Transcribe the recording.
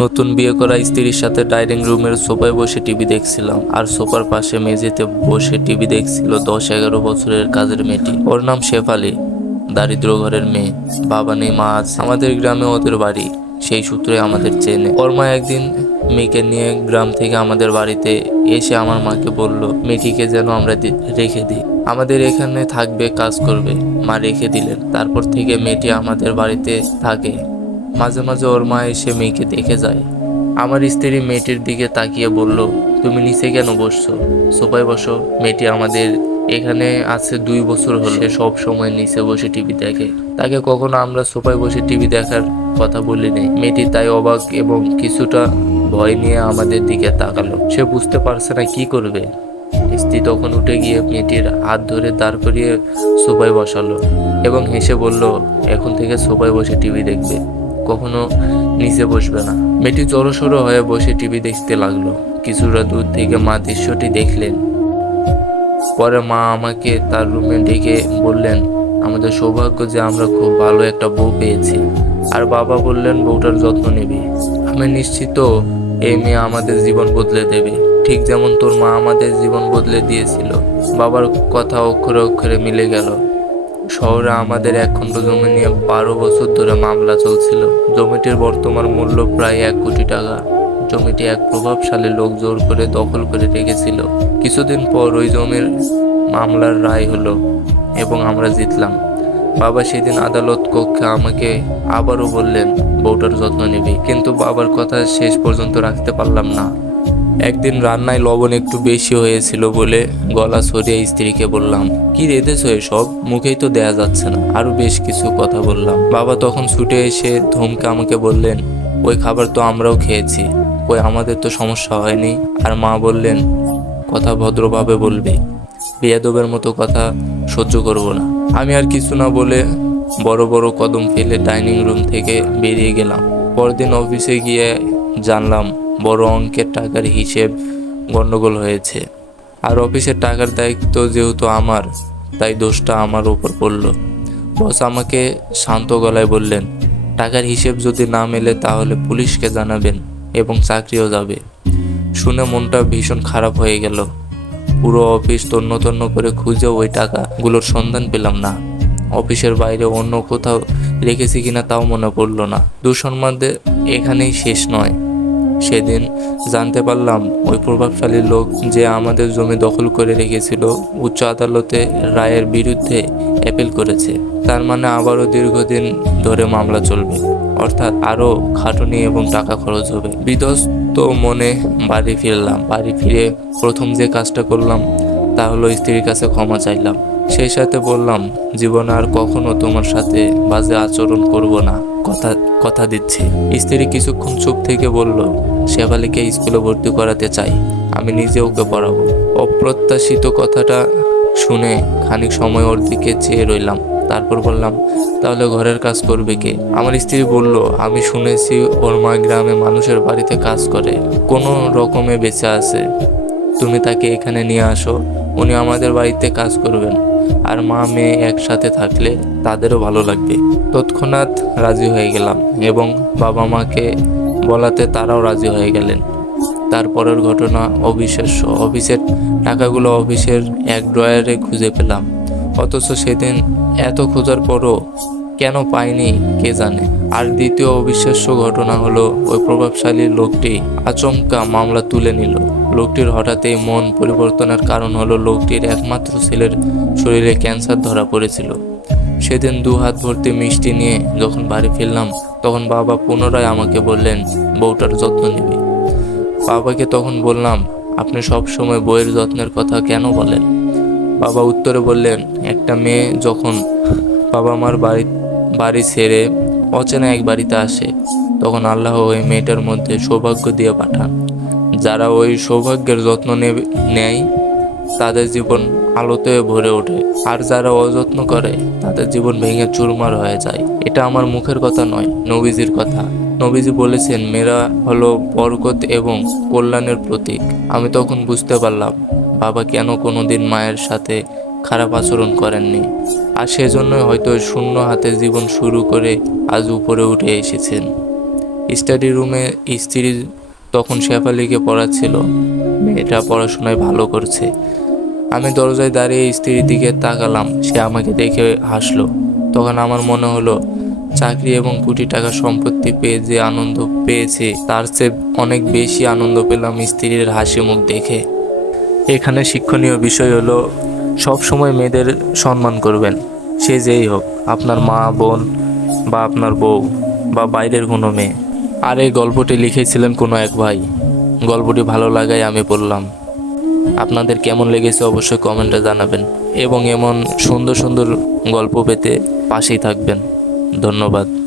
নতুন বিয়ে করা স্ত্রীর সাথে ডাইনিং রুমের সোফায় বসে টিভি দেখছিলাম, আর সোফার পাশে মেঝেতে বসে টিভি দেখছিল 10-11 বছরের কাজের মেয়েটি। ওর নাম শেফালি, দারিদ্র ঘরের মেয়ে, বাবা নেই মা আছে। আমাদের গ্রামে ওদের বাড়ি, সেই সূত্রে আমাদের চেনে। ওর মা একদিন মেয়েকে নিয়ে গ্রাম থেকে আমাদের বাড়িতে এসে আমার মাকে বলল মেয়েটিকে যেন আমরা রেখে দিই, আমাদের এখানে থাকবে, কাজ করবে। মা রেখে দিলেন। তারপর থেকে মেয়েটি আমাদের বাড়িতে থাকে। মাঝে মাঝে ওর মা এসে মেয়েকে দেখে যায়। আমার স্ত্রী মেয়েটির দিকে তাকিয়ে বলল, তুমি নিচে কেন বসছো? সোফায় বসো। মেয়েটি আমাদের এখানে আছে 2 বছর হলো, সে সব সময় নিচে বসে টিভি দেখে। তাকে কখনো আমরা সোফায় বসে টিভি দেখার কথা বলিনি। মেয়েটি তাই অবাক এবং কিছুটা ভয় নিয়ে আমাদের দিকে তাকালো। সে বুঝতে পারছে না কি করবে। স্ত্রী তখন উঠে গিয়ে মেয়েটির হাত ধরে দাঁড় করিয়ে সোফায় বসালো এবং হেসে বলল, এখন থেকে সোফায় বসে টিভি দেখবে, কখনো নিচে বসবে না। মেয়েটি জড়সড় হয়ে বসে টিভি দেখতে লাগলো। কিছুটা দূর থেকে মা দৃশ্যটি দেখলেন। পরে মা আমাকে তার রুমে ডেকে বললেন, আমাদের সৌভাগ্য যে আমরা খুব ভালো একটা বউ পেয়েছি। আর বাবা বললেন, বউটার যত্ন নিবি। আমি নিশ্চিত এই মেয়ে আমাদের জীবন বদলে দেবে, ঠিক যেমন তোর মা আমাদের জীবন বদলে দিয়েছিল। বাবার কথা অক্ষরে অক্ষরে মিলে গেল। শহরে আমাদের 1 খণ্ড জমি নিয়ে 12 বছর ধরে মামলা চলছিল। জমিটির বর্তমান মূল্য প্রায় 1 কোটি টাকা। জমিটি এক প্রভাবশালী লোক জোর করে দখল করে রেখেছিল। কিছুদিন পর ওই জমির মামলার রায় হলো এবং আমরা জিতলাম। বাবা সেদিন আদালত কক্ষে আমাকে আবারও বললেন, বউটার যত্ন নিবি। কিন্তু বাবার কথা শেষ পর্যন্ত রাখতে পারলাম না। একদিন রান্নায় লবণ একটু বেশি হয়েছিল বলে গলা সরিয়ে স্ত্রীকে বললাম, কি রেঁধেছো এসব? মুখেই তো দেয়া যাচ্ছে না। আরো বেশ কিছু কথা বললাম। বাবা তখন ছুটে এসে ধমকে আমাকে বললেন, ওই খাবার তো আমরাও খেয়েছি, ওই আমাদের তো সমস্যা হয়নি। আর মা বললেন, কথা ভদ্রভাবে বলবি, বেয়াদবের মতো কথা সহ্য করব না। আমি আর কিছু না বলে বড় বড় কদম ফেলে ডাইনিং রুম থেকে বেরিয়ে গেলাম। পরদিন অফিসে গিয়ে জানলাম বড় অঙ্কের টাকার হিসেব গন্ডগোল হয়েছে। আর অফিসের টাকার দায়িত্ব যেহেতু আমার, তাই দোষটা আমার উপর পড়ল। বস আমাকে শান্ত গলায় বললেন, টাকার হিসেব যদি না মেলে তাহলে পুলিশকে জানাবেন এবং চাকরিও যাবে। শুনে মনটা ভীষণ খারাপ হয়ে গেল। পুরো অফিস তন্ন তন্ন করে খুঁজে ওই টাকাগুলোর সন্ধান পেলাম না। অফিসের বাইরে অন্য কোথাও রেখেছি কিনা তাও মনে পড়লো না। দুঃসংবাদে এখানেই শেষ নয়। সেদিন জানতে পারলাম ওই প্রভাবশালী লোক যে আমাদের জমি দখল করে রেখেছিল উচ্চ আদালতে রায়ের বিরুদ্ধে অ্যাপিল করেছে। তার মানে আবারও দীর্ঘদিন ধরে মামলা চলবে, অর্থাৎ আরও খাটুনি এবং টাকা খরচ হবে। বিধ্বস্ত মনে বাড়ি ফিরলাম। বাড়ি ফিরে প্রথম যে কাজটা করলাম তা হলো স্ত্রীর কাছে ক্ষমা চাইলাম। সেই সাথে বললাম, জীবনে আর কখনো তোমার সাথে বাজে আচরণ করব না, কথা কথা দিচ্ছি। স্ত্রী কিছুক্ষণ চুপ থেকে বলল, শেফালিকে স্কুলে ভর্তি করাতে চাই, আমি নিজে ওকে পড়াবো। অপ্রত্যাশিত কথাটা শুনে খানিক সময় ওর দিকে চেয়ে রইলাম। তারপর বললাম, তাহলে ঘরের কাজ করবে কে? আমার স্ত্রী বলল, আমি শুনেছি ওর মা গ্রামে মানুষের বাড়িতে কাজ করে, কোনো রকমে বেঁচে আছে। তুমি তাকে এখানে নিয়ে আসো, উনি আমাদের বাড়িতে কাজ করবেন। আর মা মেয়ে একসাথে থাকলে তাদেরও ভালো লাগবে। তৎক্ষণাৎ রাজি হয়ে গেলাম এবং বাবা মাকে বলাতে তারাও রাজি হয়ে গেলেন। তারপরের ঘটনা অবিশ্বাস্য। অফিসের টাকাগুলো অফিসের এক ড্রয়ারে খুঁজে পেলাম, অথচ সেদিন এত খোঁজার পরও কেন পাইনি কে জানে। আর দ্বিতীয় অবিশ্বাস্য ঘটনা হলো, ওই প্রভাবশালী লোকটি আচমকা মামলা তুলে নিল। লোকটির হঠাৎই মন পরিবর্তনের কারণ হলো, লোকটির একমাত্র ছেলের শরীরে ক্যান্সার ধরা পড়েছিল। সেদিন 2 হাত ভর্তি মিষ্টি নিয়ে যখন বাড়ি ফিরলাম, তখন বাবা পুনরায় আমাকে বললেন, বউটার যত্ন নিবি। বাবাকে তখন বললাম, আপনি সব সময় বউয়ের যত্নের কথা কেন বলেন? বাবা উত্তরে বললেন, একটা মেয়ে যখন বাবা মার বাড়ি ছেড়ে অচেনা এক বাড়িতে আসে, তখন আল্লাহ ওই মেয়েটার মধ্যে সৌভাগ্য দিয়ে পাঠান। যারা ওই সৌভাগ্যের যত্ন নেয় তাদের জীবন আলোতে ভরে ওঠে, আর যারা অযত্ন করে তাদের জীবন ভেঙে চুরমার হয়ে যায়। এটা আমার মুখের কথা নয়, নবীজির কথা। নবীজি বলেছেন, মেয়েরা হলো বরকত এবং কল্যাণের প্রতীক। আমি তখন বুঝতে পারলাম বাবা কেন কোনোদিন মায়ের সাথে খারাপ আচরণ করেননি, আর সেজন্যই হয়তো শূন্য হাতে জীবন শুরু করে আজ উপরে উঠে এসেছেন। স্টাডি রুমে স্ত্রী তখন শেফালিকে পড়াচ্ছিল। মেয়েটা পড়াশোনায় ভালো করছে। আমি দরজায় দাঁড়িয়ে স্ত্রীর দিকে তাকালাম। সে আমাকে দেখে হাসলো। তখন আমার মনে হলো, চাকরি এবং কোটি টাকা সম্পত্তি পেয়ে যে আনন্দ পেয়েছে তার চেয়ে অনেক বেশি আনন্দ পেলাম স্ত্রীর হাসি মুখ দেখে। এখানে শিক্ষণীয় বিষয় হলো, সব সময় মেয়েদের সম্মান করবেন, সে যেই হোক, আপনার মা, বোন বা আপনার বউ বা বাইরের কোনো মেয়ে। আর এই গল্পটি লিখেছিলেন কোনো এক ভাই। গল্পটি ভালো লাগায় আমি পড়লাম। আপনাদের কেমন লেগেছে অবশ্যই কমেন্টে জানাবেন এবং এমন সুন্দর সুন্দর গল্প পেতে পাশেই থাকবেন। ধন্যবাদ।